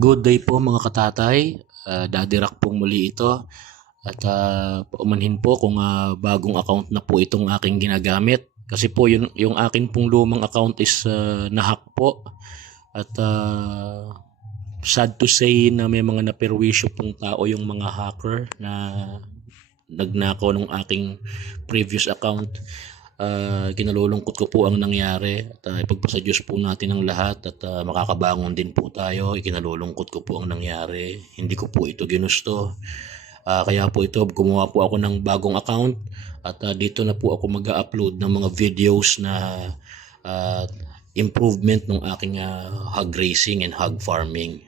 Good day po mga katatay. Daddy Rock pong muli ito. At paumanhin po kung bagong account na po itong aking ginagamit. Kasi po yung akin pong lumang account is nahack po. At sad to say na may mga naperwisyo pong tao yung mga hacker na nagnakaw ng aking previous account. Kinalulungkot ko po ang nangyari at ipagpasa Diyos po natin ang lahat at makakabangon din po tayo. Ikinalulungkot ko po ang nangyari. Hindi ko po ito ginusto. Kaya po ito, gumawa po ako ng bagong account at dito na po ako mag-upload ng mga videos na improvement ng aking hog racing and hog farming.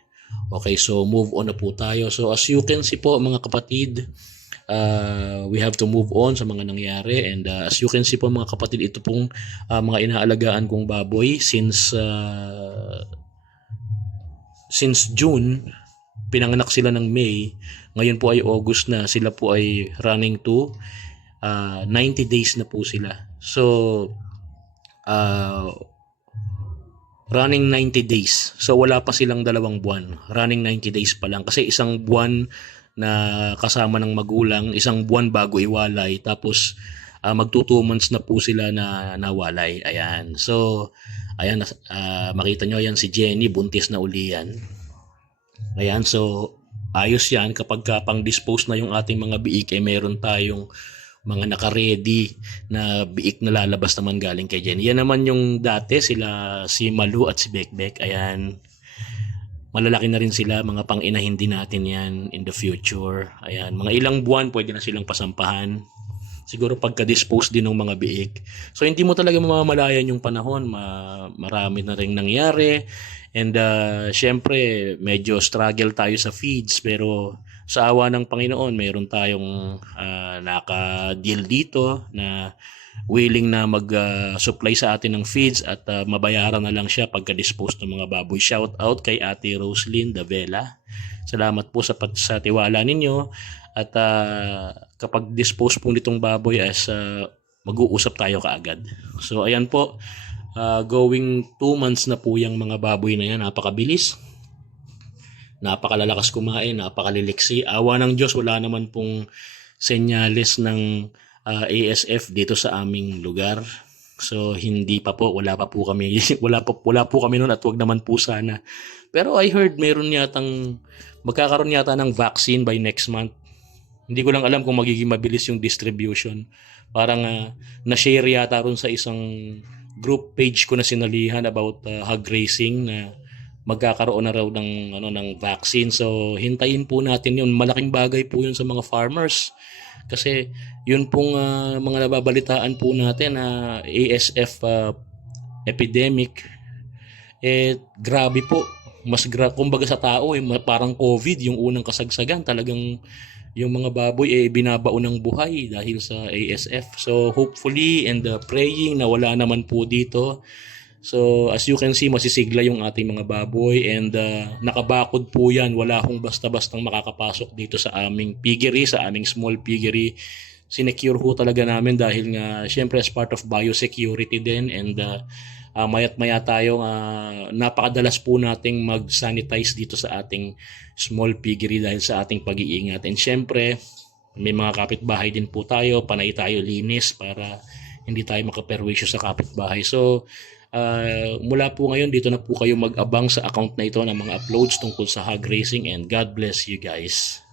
Okay, so move on na po tayo. So as you can see po mga kapatid, we have to move on sa mga nangyari, and as you can see po mga kapatid, ito pong mga inaalagaan kong baboy since June. Pinanganak sila ng May, ngayon po ay August na, sila po ay running to 90 days na po sila. So running 90 days, so wala pa silang 2 buwan, running 90 days pa lang, kasi 1 buwan na kasama ng magulang, 1 buwan bago iwalay, tapos magto 2 months na po sila na nawalay. Ayan, so ayan, makita nyo yan, si Jenny buntis na uli yan. Ayan, so ayos yan kapag pang dispose na yung ating mga biik, meron tayong mga naka-ready na biik na lalabas naman galing kay Jenny. Yan naman yung dati, si Malu at si Bekbek. Ayan, malalaki na rin sila, mga pang-inahin din natin yan in the future. Ayan, mga ilang buwan pwede na silang pasampahan. Siguro pagka-dispose din ng mga biik. So hindi mo talaga mamamalayan yung panahon, marami na rin nangyari. And syempre medyo struggle tayo sa feeds, pero sa awa ng Panginoon mayroon tayong naka-deal dito na willing na mag-supply sa atin ng feeds at mabayaran na lang siya pagka-dispose ng mga baboy. Shout out kay Ate Roslyn Davela. Salamat po sa tiwala ninyo. At kapag dispose po nitong baboy, mag-uusap tayo kaagad. So ayan po, going 2 months na po yung mga baboy na yan. Napakabilis, napakalalakas kumain, napakaliliksi. Awa ng Diyos, wala naman pong senyales ng ASF dito sa aming lugar. So hindi pa po, wala po kami noon, at wag naman po sana. Pero I heard magkakaroon yata ng vaccine by next month. Hindi ko lang alam kung magiging mabilis yung distribution. Parang na-share yata ron sa isang group page ko na sinalihan about hog racing na magkakaroon na raw ng vaccine. So hintayin po natin yun. Malaking bagay po yun sa mga farmers. Kasi yun pong mga nababalitaan po natin na ASF epidemic, grabe po. Kumbaga sa tao, parang COVID, yung unang kasagsagan, talagang yung mga baboy binabaon ng buhay dahil sa ASF. So hopefully and praying na wala naman po dito. So as you can see, masisigla yung ating mga baboy, and nakabakod po yan. Wala akong basta-bastang makakapasok dito sa aming piggery, sa aming small piggery. Sinecure ho talaga namin dahil nga syempre as part of biosecurity din, and mayat maya tayo napakadalas po nating mag-sanitize dito sa ating small piggery dahil sa ating pag-iingat. And syempre may mga kapitbahay din po tayo, panay tayo linis para hindi tayo makaperwisyo sa kapitbahay. So mula po ngayon, dito na po kayo mag-abang sa account na ito ng mga uploads tungkol sa hog racing, and God bless you guys.